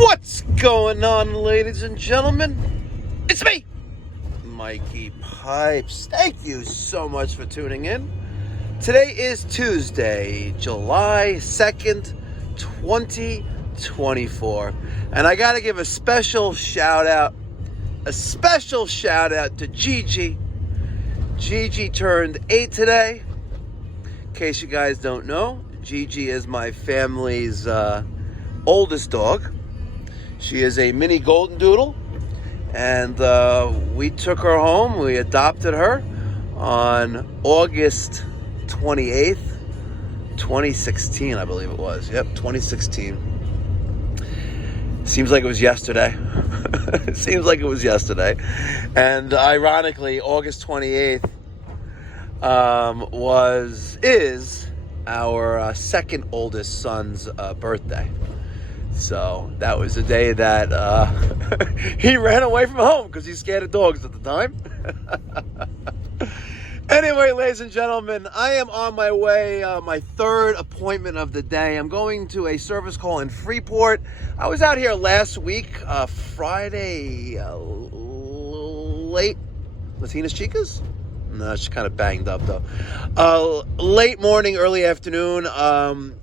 What's going on, ladies and gentlemen? It's me, Mikey Pipes. Thank you so much for tuning in. Today is Tuesday, July 2nd, 2024. And I got to give a special shout out to Gigi. Gigi turned 8 today. In case you guys don't know, Gigi is my family's oldest dog. She is a mini golden doodle, and we took her home. We adopted her on August 28th, 2016, I believe it was. Yep, 2016. Seems like it was yesterday. It seems like it was yesterday. And ironically, August 28th is our second oldest son's birthday. So that was the day that he ran away from home because he's scared of dogs at the time. Anyway, ladies and gentlemen, I am on my way, my third appointment of the day. I'm going to a service call in Freeport. I was out here last week, Friday, late. Latinas Chicas? No, she's kind of banged up though. Late morning, early afternoon.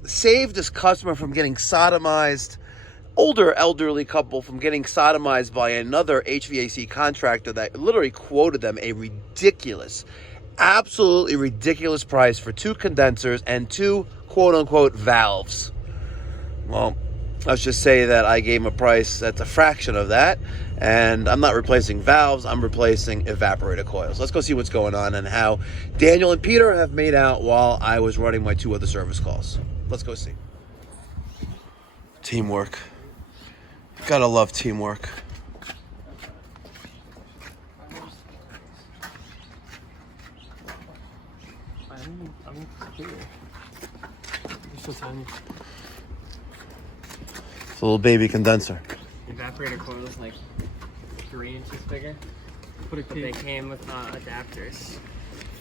Saved this customer from getting sodomized. Older elderly couple from getting sodomized by another HVAC contractor that literally quoted them a ridiculous, absolutely ridiculous price for 2 condensers and 2 quote-unquote valves. Well, let's just say that I gave him a price that's a fraction of that, and I'm not replacing valves, I'm replacing evaporator coils. Let's go see what's going on and how Daniel and Peter have made out while I was running my 2 other service calls. Let's go see. Teamwork. Gotta love teamwork. I'm here. You're so tiny. It's a little baby condenser. The evaporator coil is like 3 inches bigger. But they came with adapters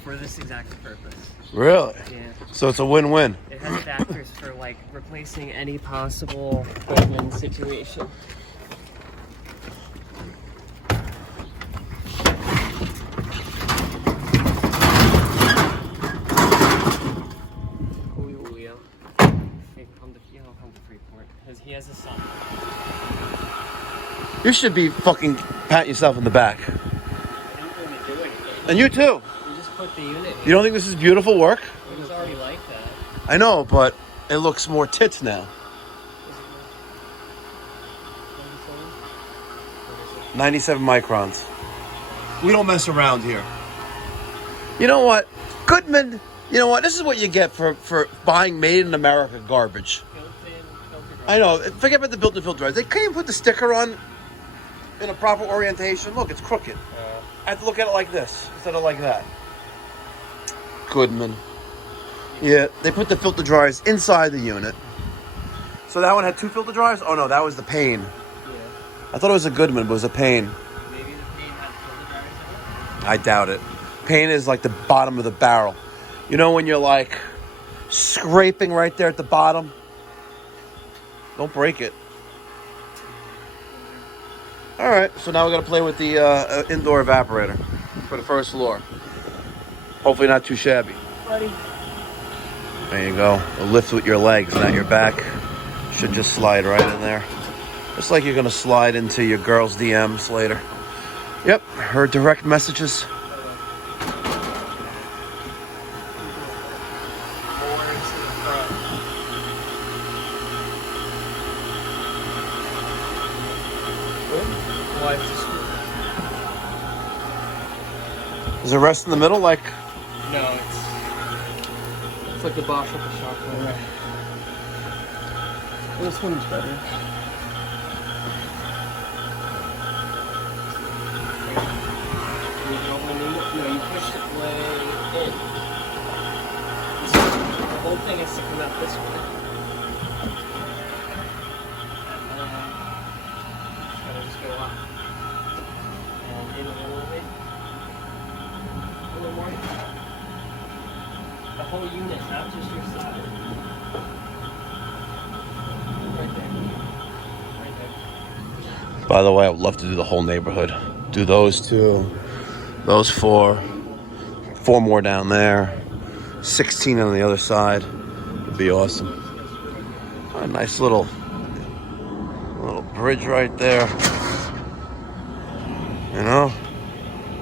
for this exact purpose. Really? Yeah. So it's a win-win. It has adapters for like replacing any possible broken situation. Because he has a son. You should be fucking patting yourself in the back. I don't really do anything. And you too. You just put the unit in. You don't think this is beautiful work? It was already like that. I know, but it looks more tits now. 97 microns. We don't mess around here. You know what? Goodman, you know what? This is what you get for buying made in America garbage. I know. Forget about the built-in filter drives. They can't even put the sticker on in a proper orientation. Look, it's crooked. I have to look at it like this instead of like that. Goodman. Yeah, they put the filter dryers inside the unit. So that one had 2 filter dryers? Oh no, that was the Payne. Yeah. I thought it was a Goodman, but it was a Payne. Maybe the Payne had filter dryers in it? I doubt it. Payne is like the bottom of the barrel. You know when you're like scraping right there at the bottom? Don't break it. All right, so now we're going to play with the indoor evaporator for the first floor. Hopefully not too shabby. Buddy. There you go. It'll lift with your legs, not your back. Should just slide right in there. Just like you're going to slide into your girl's DMs later. Yep, her direct messages. Is there rest in the middle? Like, no, it's like the Bosch with the shock right. This one's better. You push it way in. The whole thing has to come out this way. Gotta just go up. And in a little bit. A little more. The whole unit, not just your side. Right there. Right there. By the way, I would love to do the whole neighborhood. Do those 2, those 4, 4 more down there, 16 on the other side. It'd be awesome. A nice little bridge right there. You know,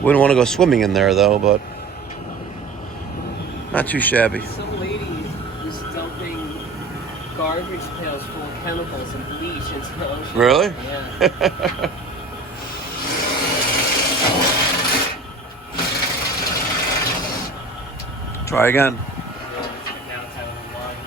wouldn't want to go swimming in there though, but not too shabby. Some lady is dumping garbage pails full of chemicals and bleach into the ocean. Really? Yeah. Try again. Now it's out of the line.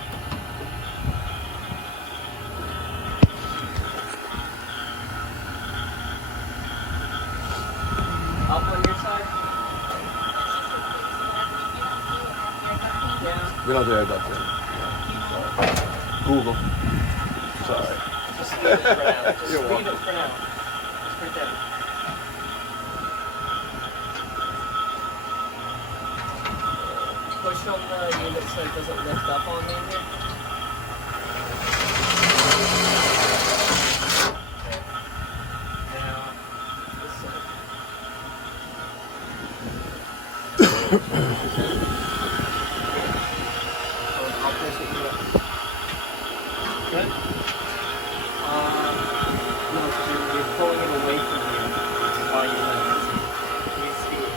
Up on your side? Yeah. We don't do that up there. Google. Sorry. Just leave it for now. Just You're leave welcome. it for now. Just pretend. Push on the unit so it doesn't lift up on me here. Okay. Now, this side. I'll push it here. Good? No, you're pulling it away from you while you lift. You see it.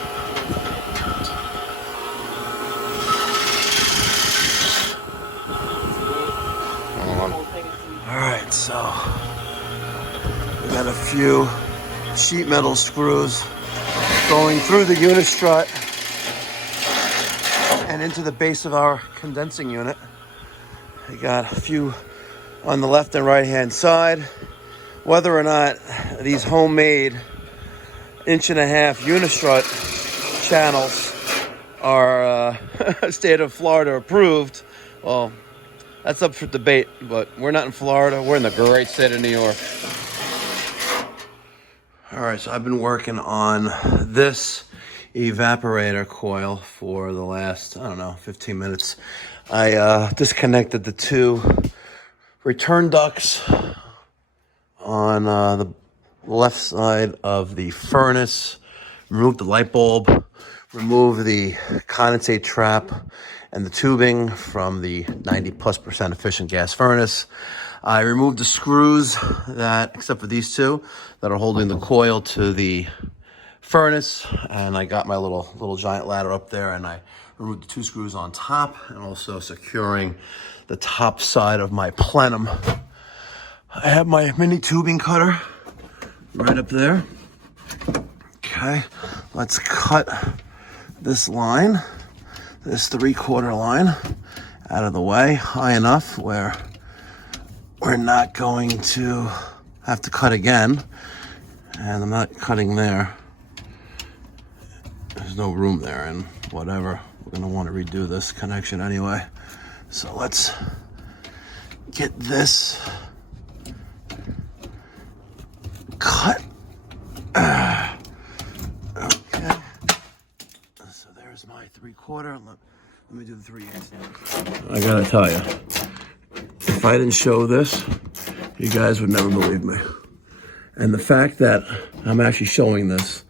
All right, so we got a few sheet metal screws going through the unistrut and into the base of our condensing unit. We got a few on the left and right hand side. Whether or not these homemade 1.5-inch unistrut channels are state of Florida approved, well, that's up for debate, but we're not in Florida. We're in the great state of New York. All right, so I've been working on this evaporator coil for the last, 15 minutes. I disconnected the 2 return ducts on the left side of the furnace, removed the light bulb, removed the condensate trap and the tubing from the 90+% efficient gas furnace. I removed the screws that, except for these 2, that are holding the coil to the furnace, and I got my little giant ladder up there, and I removed the 2 screws on top, and also securing the top side of my plenum. I have my mini tubing cutter right up there. Okay, let's cut this line, this 3/4 line, out of the way, high enough where we're not going to have to cut again. And I'm not cutting there. There's no room there, and whatever. We're gonna want to redo this connection anyway. So let's get this cut. Okay. So there's my 3/4. Let me do the 3/8. I gotta tell you, if I didn't show this, you guys would never believe me. And the fact that I'm actually showing this,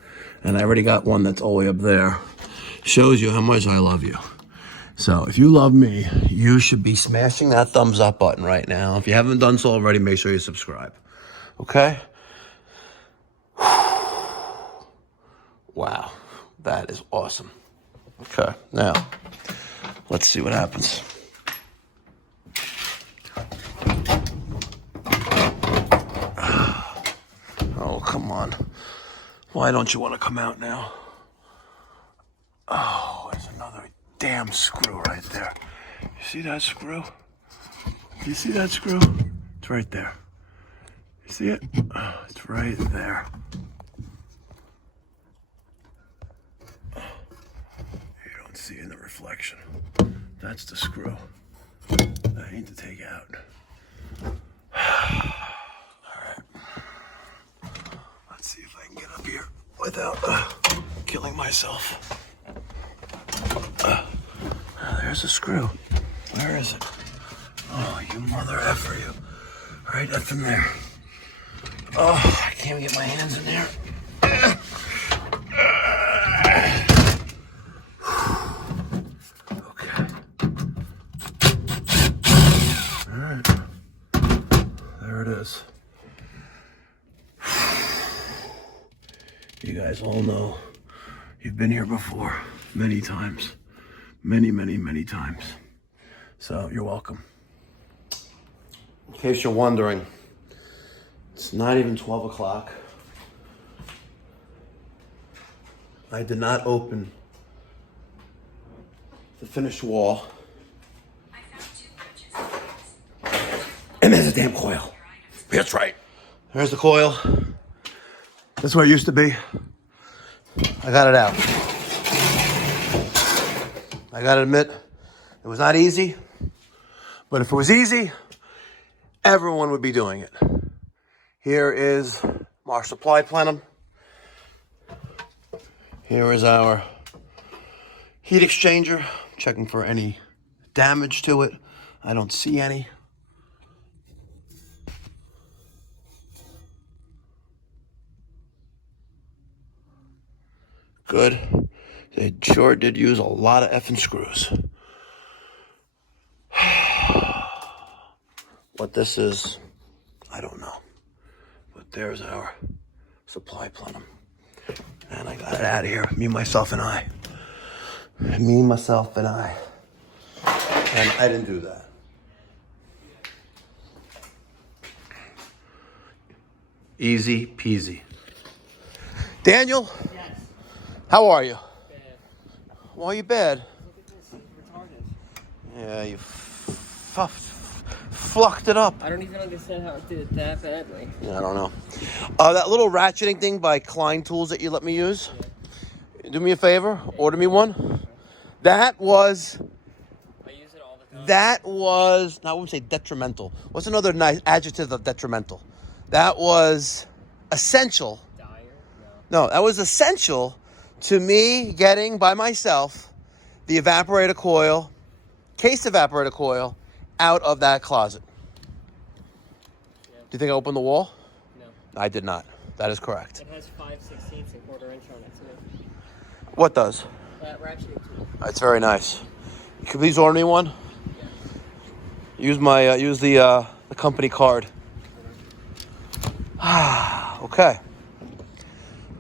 and I already got one that's all the way up there, shows you how much I love you. So if you love me, you should be smashing that thumbs up button right now. If you haven't done so already, make sure you subscribe. Okay? Wow, that is awesome. Okay, now, let's see what happens. Oh, come on. Why don't you want to come out now? Oh, there's another damn screw right there. You see that screw? Do you see that screw? It's right there. You see it? Oh, it's right there. You don't see it in the reflection. That's the screw that I need to take out. See if I can get up here without killing myself. There's a screw. Where is it? Oh, you mother effer, you. Right up in there. Oh, I can't even get my hands in there. Okay. All right. There it is. You guys all know you've been here before many times. Many times. So you're welcome. In case you're wondering, it's not even 12 o'clock. I did not open the finished wall. And there's a damn coil. That's right. There's the coil. That's where it used to be. I got it out. I gotta admit, it was not easy. But if it was easy, everyone would be doing it. Here is our supply plenum. Here is our heat exchanger. Checking for any damage to it. I don't see any. Good. They sure did use a lot of effing screws. What this is, I don't know. But there's our supply plenum. And I got it out of here. Me, myself, and I. Me, myself, and I. And I didn't do that. Easy peasy. Daniel? Yes. How are you? Bad. Why are you bad? Look at this, it's retarded. Yeah, you flucked it up. I don't even understand how it did it that badly. Yeah, I don't know. That little ratcheting thing by Klein Tools that you let me use, do me a favor, order me one. That was... I use it all the time. That was, I wouldn't say detrimental. What's another nice adjective of detrimental? That was essential. Dire? No, that was essential to me getting by myself the evaporator coil, case evaporator coil, out of that closet. Yeah. Do you think I opened the wall? No. I did not. That is correct. It has 5/16 and quarter inch on it too. What does? That ratcheting tool. That's very nice. Could you please order me one? Yeah. Use the company card. Okay.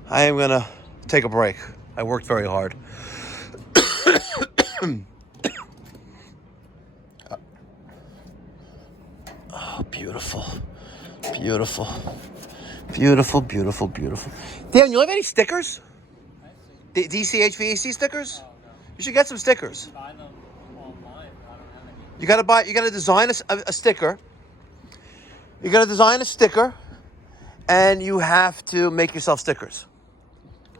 I am gonna take a break. I worked very hard. Oh, beautiful. Beautiful. Beautiful, beautiful, beautiful. Dan, you have any stickers? DC HVAC stickers? Oh, no. You should get some stickers. Buy them online. I don't have any. You gotta design a sticker. You gotta design a sticker, and you have to make yourself stickers.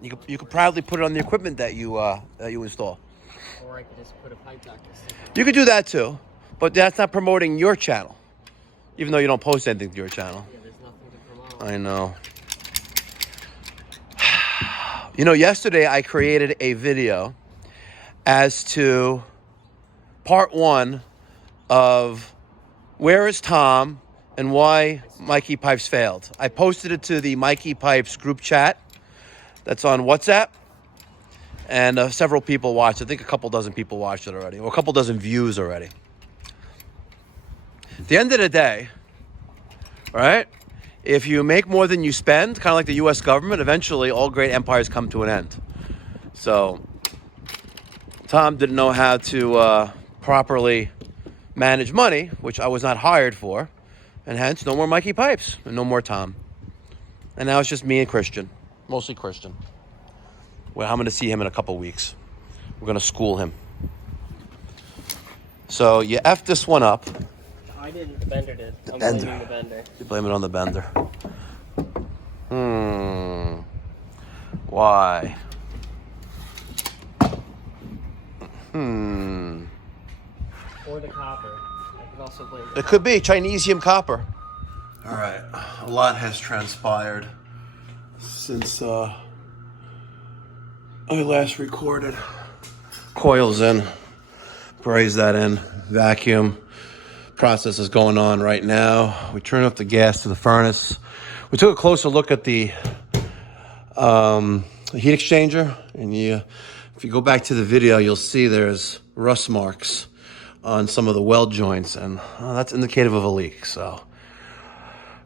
You could proudly put it on the equipment that you install. Or I could just put a pipe back to stick. You could do that too, but that's not promoting your channel, even though you don't post anything to your channel. Yeah, there's nothing to promote. I know. You know, yesterday I created a video as to part 1 of Where is Tom and why Mikey Pipes failed. I posted it to the Mikey Pipes group chat that's on WhatsApp, and several people watched. I think a couple dozen people watched it already, or a couple dozen views already. At the end of the day, right? If you make more than you spend, kind of like the U.S. government, eventually all great empires come to an end. So Tom didn't know how to properly manage money, which I was not hired for, and hence no more Mikey Pipes and no more Tom. And now it's just me and Christian, mostly Christian. Well, I'm going to see him in a couple weeks. We're going to school him. So you F this one up. I didn't. The bender did. The I'm bender. blaming the bender. You blame it on the bender. Why? Or the copper. I could also blame It could be Chinesium copper. All right. A lot has transpired since I last recorded. Coil's in. Braze that in. Vacuum. Process is going on right now. We turn up the gas to the furnace. We took a closer look at the heat exchanger, and if you go back to the video, you'll see there's rust marks on some of the weld joints, and that's indicative of a leak. So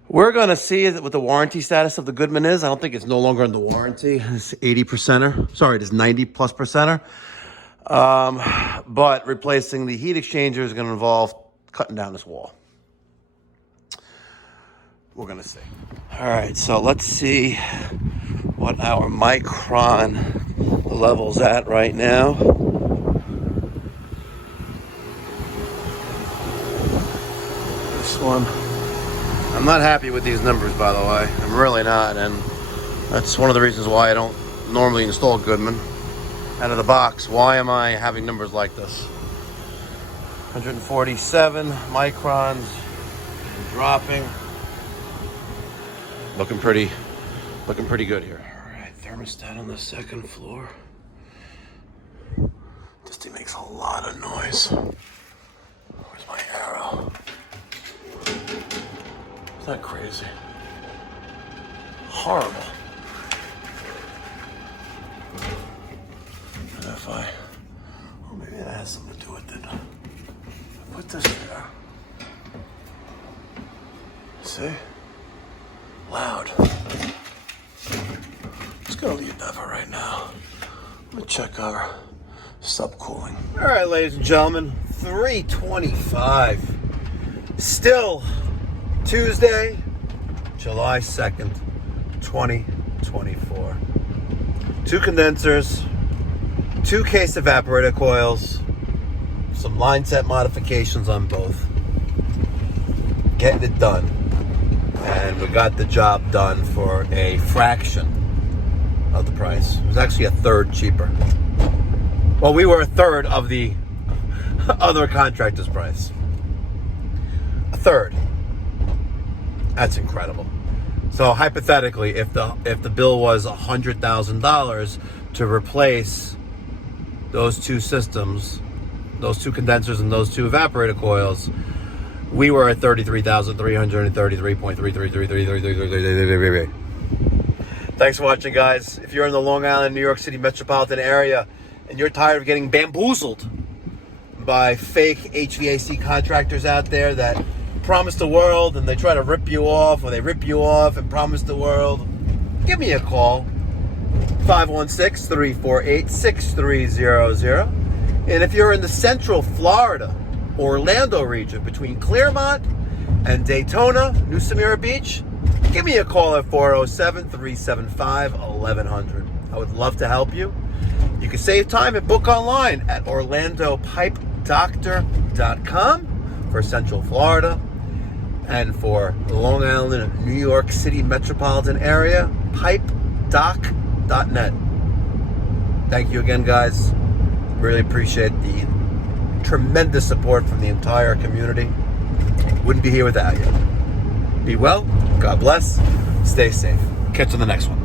we're going to see what the warranty status of the Goodman is. I don't think it's no longer under warranty. It's 80%er. Sorry, it is 90+%er. But replacing the heat exchanger is going to involve cutting down this wall. We're going to see. All right, so let's see what our micron level's at right now. This one, I'm not happy with these numbers, by the way. I'm really not, and that's one of the reasons why I don't normally install Goodman out of the box. Why am I having numbers like this? 147 microns, and dropping. Looking pretty good here. All right, thermostat on the second floor. This thing makes a lot of noise. Where's my arrow? Isn't that crazy? Horrible. And if oh, maybe that has something to do with it. I put this there. See? Loud. Let's go to the Veto right now. Let me check our subcooling. All right, ladies and gentlemen, 3:25. Still Tuesday, July 2nd, 2024. 2 condensers, 2 case evaporator coils, some line set modifications on both. Getting it done. And we got the job done for a fraction of the price. It was actually a third cheaper. Well, we were a third of the other contractor's price. A third. That's incredible. So hypothetically, if the bill was $100,000 to replace those 2 systems, those 2 condensers and those 2 evaporator coils, we were at $33,333.33333333. Thanks for watching, guys. If you're in the Long Island, New York City metropolitan area and you're tired of getting bamboozled by fake HVAC contractors out there that promise the world and they try to rip you off, or they rip you off and promise the world, give me a call. 516-348-6300. And if you're in the Central Florida, Orlando region, between Clermont and Daytona, New Smyrna Beach, give me a call at 407-375-1100. I would love to help you. You can save time and book online at orlandopipedoctor.com for Central Florida, and for the Long Island and New York City metropolitan area, pipedoc.net. Thank you again, guys. Really appreciate the tremendous support from the entire community. Wouldn't be here without you. Be well, God bless, stay safe. Catch you on the next one.